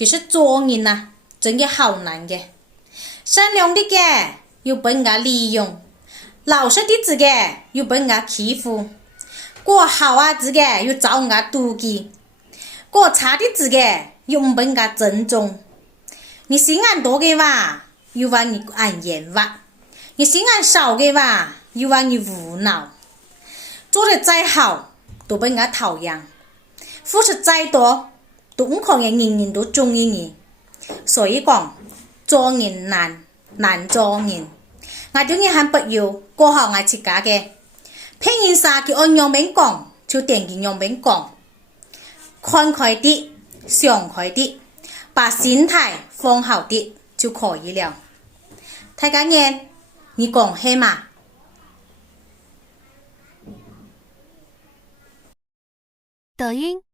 其实做人呐，真的好难的。善良的个又被人家利用，老实的自个又被人家欺负，过好啊自个又遭人家妒忌，过差的自个又唔被人家尊重。你心眼多嘅话，又话你眼冤枉；你心眼少嘅话，又话你无脑。做得再好，都被人家讨厌；付出再多，都唔可能人人都中意你。所以讲，做人难，难做人。我中意喊朋友过好我自家嘅，骗人啥叫按样面讲，就点佢样面讲。看开啲，想开啲，把心态放好啲就可以了。大家呢，你讲係嘛？抖音。